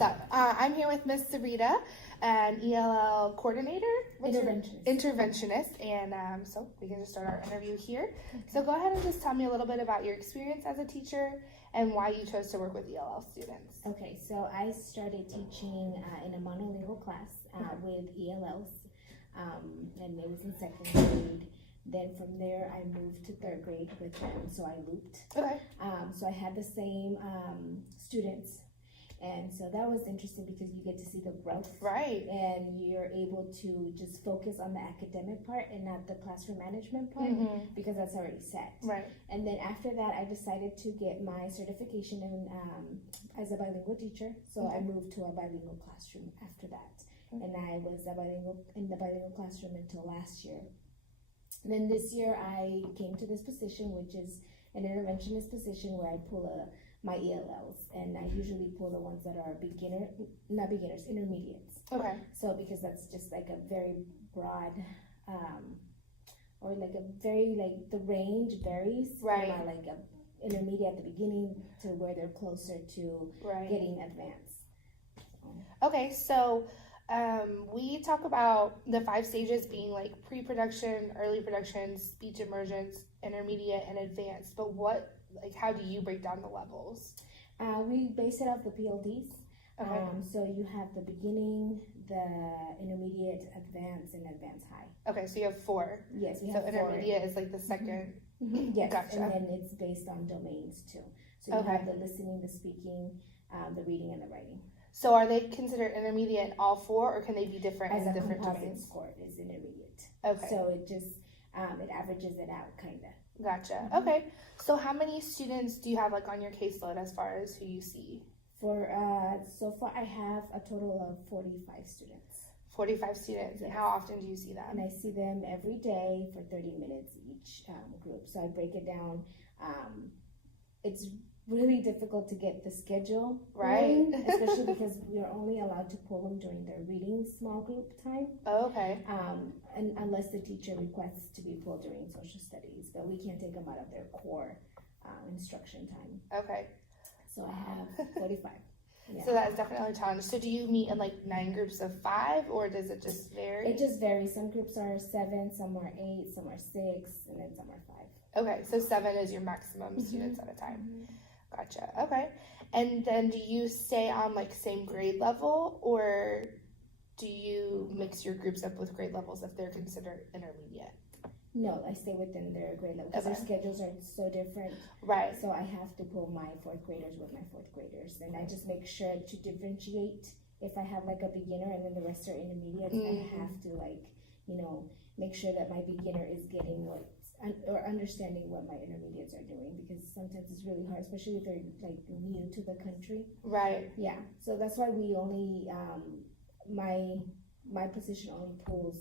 I'm here with Miss Sarita, an ELL coordinator, interventionist, and so we can just start our interview here. Okay. So go ahead and just tell me a little bit about your experience as a teacher and why you chose to work with ELL students. Okay, so I started teaching in a monolingual class with ELLs, and it was in second grade. Then from there, I moved to third grade with them, so I looped. Okay. So I had the same students, and so that was interesting because you get to see the growth. Right. And you're able to just focus on the academic part and not the classroom management part, because that's already set. Right. And then after that, I decided to get my certification in as a bilingual teacher, so I moved to a bilingual classroom after that. And I was in the bilingual classroom until last year. And then this year I came to this position, which is an interventionist position where I pull my ELLs, and I usually pull the ones that are intermediates. Okay. So because that's just like a very broad, or like a very, like the range varies. Right. From like a intermediate at the beginning to where they're closer to getting advanced. Okay, so we talk about the 5 stages being like pre-production, early production, speech emergence, intermediate, and advanced. But how do you break down the levels? We base it off the PLDs. Okay. So you have the beginning, the intermediate, advanced, and advanced high. Okay, so you have 4. Yes, we have 4. So intermediate is like the second. Yes, Gotcha. And then it's based on domains too. So you have the listening, the speaking, the reading, and the writing. So are they considered intermediate in all 4, or can they be different in different domains? Score is intermediate. Okay. So it just it averages it out, kind of. Gotcha. Okay. So how many students do you have like on your caseload as far as who you see? So far I have a total of 45 students. 45 students. And how often do you see them? And I see them every day for 30 minutes each group. So I break it down. It's really difficult to get the schedule right, especially because we're only allowed to pull them during their reading small group time. Oh, okay. And unless the teacher requests to be pulled during social studies, but we can't take them out of their core instruction time. Okay. So I have 45. Yeah. So that is definitely a challenge. So do you meet in like 9 groups of 5, or does it just vary? It just varies. Some groups are 7, some are 8, some are 6, and then some are 5. Okay, so 7 is your maximum students at a time. Gotcha. Okay. And then do you stay on like same grade level, or do you mix your groups up with grade levels if they're considered intermediate? No, I stay within their grade level because their schedules are so different. Right. So I have to pull my 4th graders with my 4th graders, and I just make sure to differentiate. If I have like a beginner and then the rest are intermediate, I have to make sure that my beginner is getting or understanding what my intermediates are doing, because sometimes it's really hard, especially if they're like new to the country. Right. Yeah. So that's why we only my position only pulls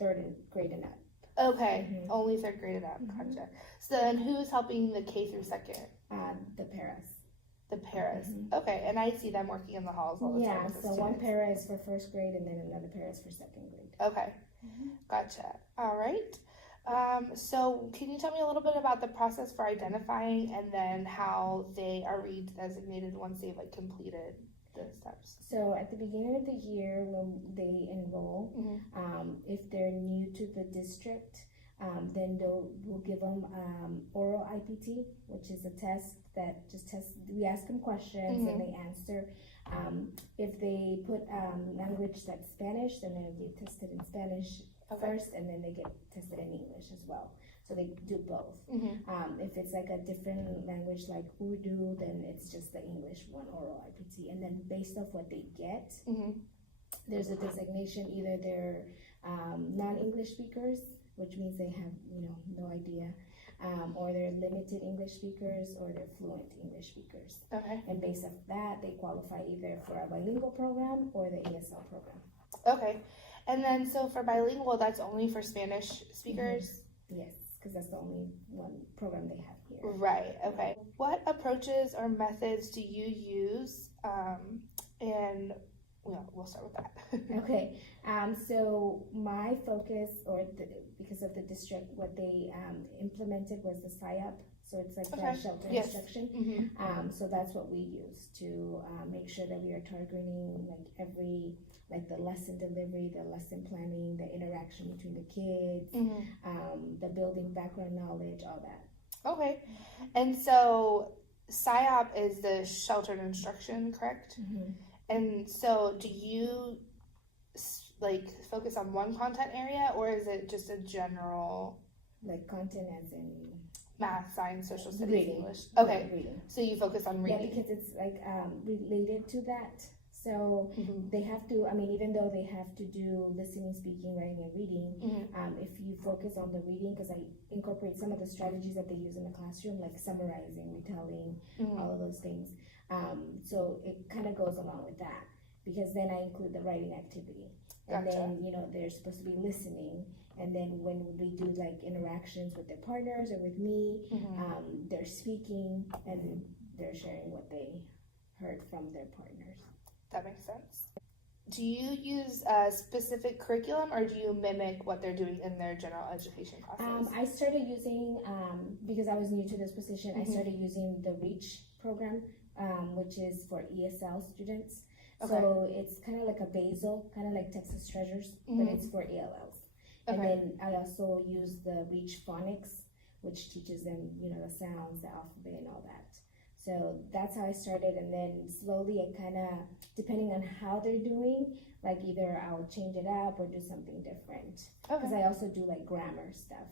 3rd grade and up. Okay. Only 3rd grade and up. Gotcha. So then who's helping the K through 2nd? The paras. The paras. Okay. And I see them working in the halls all the time. Yeah. So one para is for 1st grade, and then another para is for 2nd grade. Okay. Gotcha. All right. So can you tell me a little bit about the process for identifying and then how they are redesignated once they've like completed the steps? So at the beginning of the year when they enroll, if they're new to the district, then we'll give them oral IPT, which is a test that just tests. We ask them questions and they answer. If they put language that's Spanish, then they'll get tested in Spanish first, and then they get tested in English as well. So they do both. If it's like a different language like Urdu, then it's just the English one, oral IPT. And then based off what they get, there's a designation. Either they're non-English speakers, which means they have no idea, or they're limited English speakers, or they're fluent English speakers. Okay. And based off that, they qualify either for a bilingual program or the ESL program. Okay. And then so for bilingual, that's only for Spanish speakers? Yes, because that's the only one program they have here. Right. Okay. What approaches or methods do you use, and we'll start with that. Okay. So my focus, because of the district, what they implemented was the SIOP. So it's like the shelter instruction. Mm-hmm. So that's what we use to make sure that we are targeting like the lesson delivery, the lesson planning, the interaction between the kids, the building background knowledge, all that. Okay. And so SIOP is the sheltered instruction, correct? Mm-hmm. And so do you like focus on one content area, or is it just a general like content as in math, science, social studies, reading. English? Okay. Yeah, reading. So you focus on reading. Yeah, because it's like related to that. So they have to, even though they have to do listening, speaking, writing, and reading, if you focus on the reading, because I incorporate some of the strategies that they use in the classroom, like summarizing, retelling, all of those things. So it kind of goes along with that, because then I include the writing activity. And then, they're supposed to be listening. And then when we do like interactions with their partners or with me, they're speaking and they're sharing what they heard from their partners. That makes sense. Do you use a specific curriculum, or do you mimic what they're doing in their general education classes? I started using, because I was new to this position, I started using the REACH program, which is for ESL students. Okay. So it's kind of like a basal, kind of like Texas Treasures, but it's for ELLs. Okay. And then I also use the REACH Phonics, which teaches them, the sounds, the alphabet, and all that. So that's how I started, and then slowly I kind of, depending on how they're doing, like either I'll change it up or do something different. Because I also do like grammar stuff.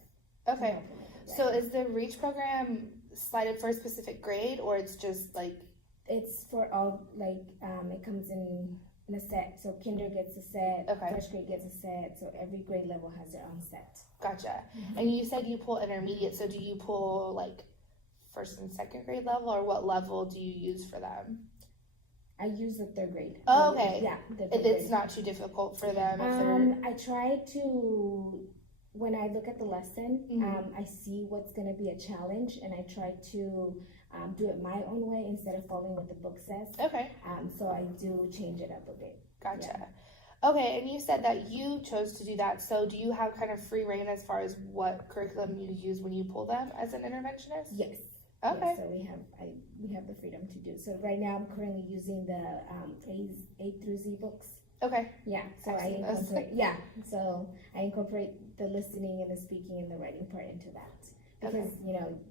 Okay. So is the REACH program slated for a specific grade, or it's just like? It's for all, like, it comes in a set. So kinder gets a set, first grade gets a set, so every grade level has their own set. Gotcha. And you said you pull intermediate, so do you pull like first and second grade level, or what level do you use for them? I use the third grade. Oh, okay. Yeah. If it's not too difficult for them. I try to, when I look at the lesson, I see what's going to be a challenge, and I try to do it my own way instead of following what the book says. Okay. So I do change it up a bit. Gotcha. Yeah. Okay, and you said that you chose to do that. So do you have kind of free reign as far as what curriculum you use when you pull them as an interventionist? Yes. Okay. Yes, so we have the freedom to do. So right now I'm currently using the A through Z books. Okay. Yeah. So I incorporate the listening and the speaking and the writing part into that. Because,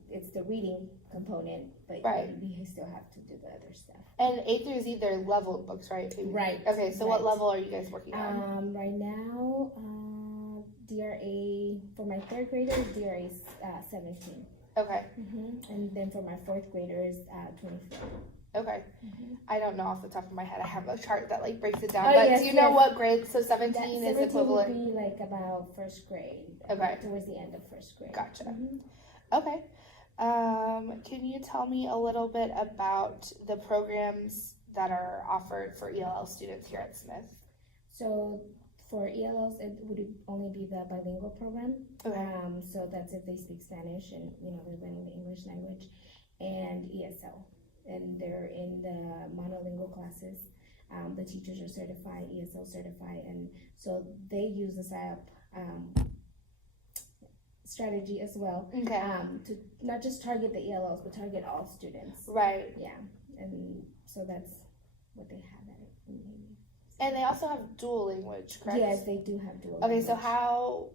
it's the reading component, but we still have to do the other stuff. And A through Z, they're leveled books, right? Right. Okay, so what level are you guys working on? Right now, DRA, for my third grader, DRA is 17. Okay. And then for my fourth graders, 24. Okay. I don't know off the top of my head. I have a chart that like breaks it down. But do you know what grade? So 17 is equivalent. 17 would be like about first grade. Okay. Towards the end of first grade. Gotcha. Okay. Can you tell me a little bit about the programs that are offered for ELL students here at Smith? So for ELLs, it would only be the bilingual program. Okay. So that's if they speak Spanish and they're learning the English language, and ESL, and they're in the monolingual classes. The teachers are certified, ESL certified, and so they use the SIOP strategy as well. Okay. To not just target the ELLs, but target all students. Right. Yeah, and so that's what they have at it. And they also have dual language, correct? Yes, they do have dual language. Okay, so how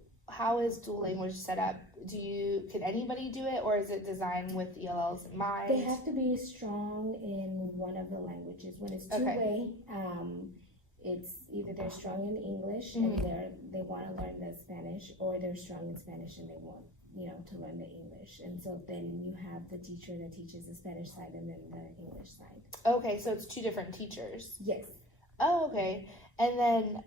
is dual language set up? Can anybody do it, or is it designed with ELLs in mind? They have to be strong in one of the languages. When it's two-way, it's either they're strong in English and they want to learn the Spanish, or they're strong in Spanish and they want to learn the English. And so then you have the teacher that teaches the Spanish side and then the English side. Okay, so it's two different teachers. Yes. Oh, okay. And then,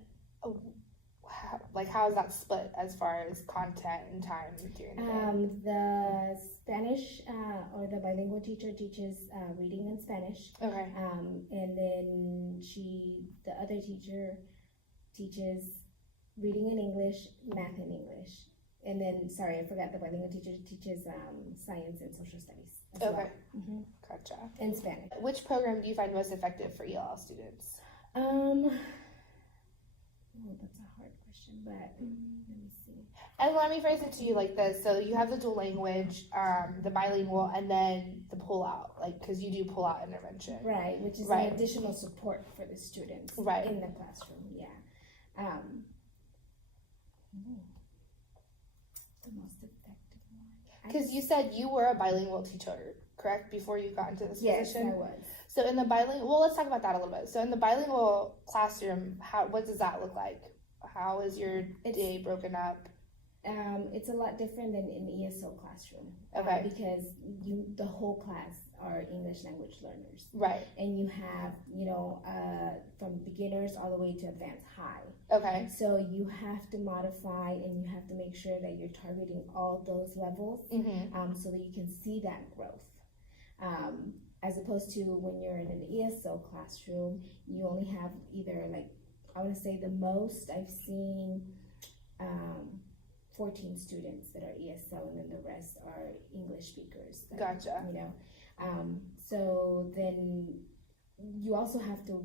how is that split as far as content and time during the day? The Spanish or the bilingual teacher teaches reading in Spanish. Okay. And then the other teacher teaches reading in English, math in English. And then, sorry, I forgot, the bilingual teacher teaches science and social studies as well. Gotcha. And Spanish. Which program do you find most effective for ELL students? Oh, that's a hard question, but let me see. And let me phrase it to you like this. So you have the dual language, the bilingual, and then the pull-out, like, because you do pull-out intervention. Right, which is an additional support for the students in the classroom, the most effective one. Because you said you were a bilingual teacher, correct, before you got into this position? Yes, I was. So in the bilingual, well, let's talk about that a little bit. So in the bilingual classroom, what does that look like? How is your day broken up? It's a lot different than in ESO classroom. Okay. Because the whole class are English language learners. Right. And you have, from beginners all the way to advanced high. Okay. So you have to modify and you have to make sure that you're targeting all those levels so that you can see that growth. As opposed to when you're in an ESO classroom, you only have either I want to say the most I've seen 14 students that are ESO, and then the rest are English speakers. Gotcha. So then you also have to,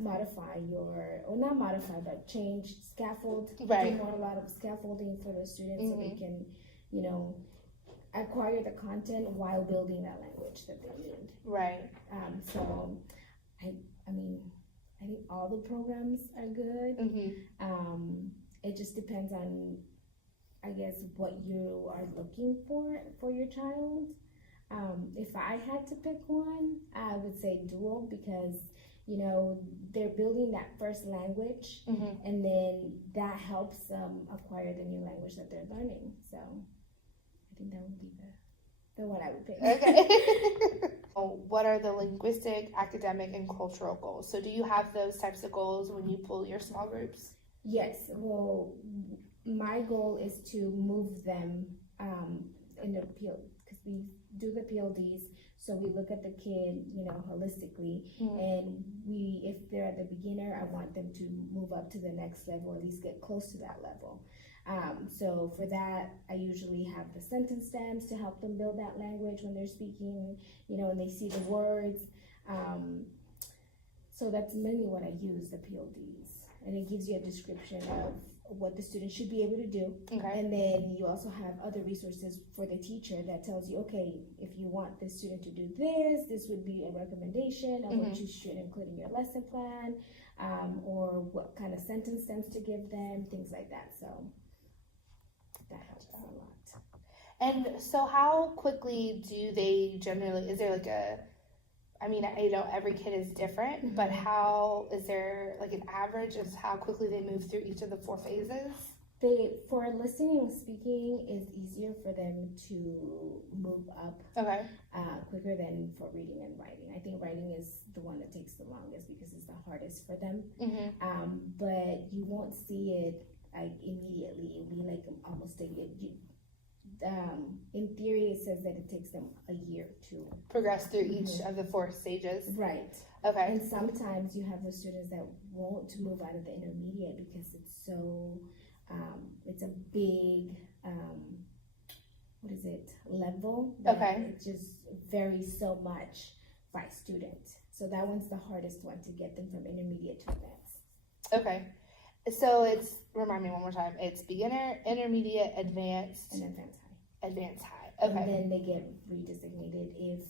modify not modify, but change scaffold. Right. You want a lot of scaffolding for the students so they can, acquire the content while building that language that they need. Right. So I think all the programs are good. It just depends on, I guess, what you are looking for your child. If I had to pick one, I would say dual, because they're building that first language, and then that helps them acquire the new language that they're learning. So I think that would be the one I would pick. Okay. What are the linguistic, academic, and cultural goals? So do you have those types of goals when you pull your small groups? Yes. Well, my goal is to move them in the PL, because we do the PLDs. So we look at the kid, holistically, and if they're at the beginner, I want them to move up to the next level, at least get close to that level. So for that, I usually have the sentence stems to help them build that language when they're speaking, and they see the words. So that's mainly what I use, the PLDs, and it gives you a description of what the student should be able to do. Okay. And then you also have other resources for the teacher that tells you, okay, if you want the student to do this would be a recommendation of what you should include in your lesson plan, or what kind of sentence stems to give them, things like that. So that helps a lot. And so how quickly do they generally, is there I know every kid is different, but how, is there an average of how quickly they move through each of the 4 phases? For listening and speaking, is easier for them to move up quicker than for reading and writing. I think writing is the one that takes the longest because it's the hardest for them. But you won't see it immediately. It'll be almost a year. In theory, it says that it takes them a year to progress through each of the 4 stages. Right. Okay. And sometimes you have the students that won't move out of the intermediate because it's so, it's a big, level. It just varies so much by student. So that one's the hardest one to get them from intermediate to advanced. Okay. So remind me one more time, it's beginner, intermediate, advanced, and advanced high. Advanced high. Okay. And then they get redesignated if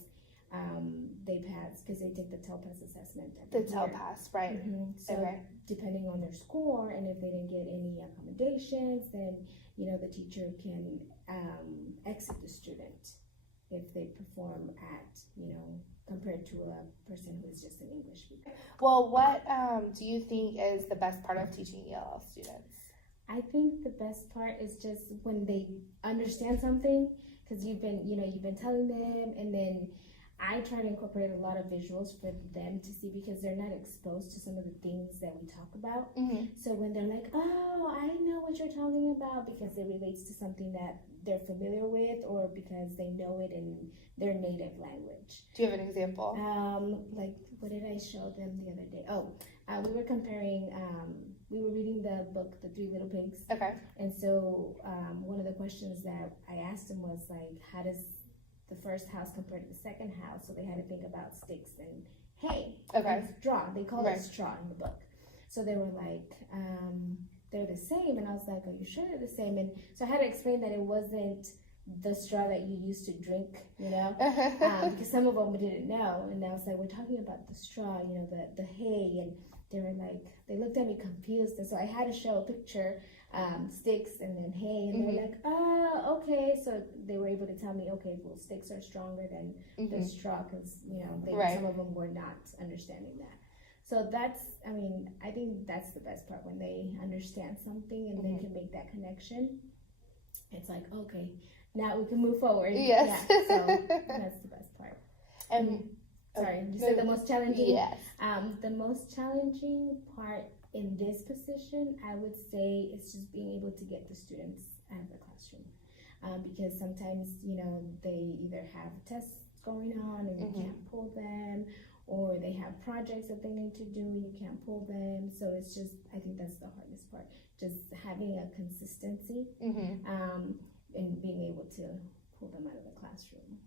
they pass, because they take the TELPAS assessment. The TELPAS, right. So depending on their score, and if they didn't get any accommodations, then the teacher can exit the student if they perform at compared to a person who is just an English speaker. Well, what do you think is the best part of teaching ELL students? I think the best part is just when they understand something, because you've been telling them, and then I try to incorporate a lot of visuals for them to see, because they're not exposed to some of the things that we talk about. So when they're like, oh, I know what you're talking about, because it relates to something that they're familiar with, or because they know it in their native language. Do you have an example? What did I show them the other day? We were comparing, we were reading the book, The 3 Little Pigs. Okay. And so one of the questions that I asked them was how does the first house compare to the second house? So they had to think about sticks and hay. Okay. And straw. They call it straw in the book. So they were like, they're the same. And I was like, are you sure they're the same? And so I had to explain that it wasn't the straw that you used to drink, because some of them didn't know. And I was like, we're talking about the straw, the hay. And they were like, they looked at me confused. And so I had to show a picture, sticks and then hay. And they were like, oh, okay. So they were able to tell me, okay, well, sticks are stronger than the straw, because, some of them were not understanding that. So I think that's the best part, when they understand something and they can make that connection. It's like, okay, now we can move forward. Yes. Yeah, so that's the best part. And sorry, you said the most challenging? Yes. The most challenging part in this position, I would say, is just being able to get the students out of the classroom. Because sometimes, they either have tests going on and you can't pull them, or they have projects that they need to do, you can't pull them. So it's just, I think that's the hardest part, just having a consistency and being able to pull them out of the classroom.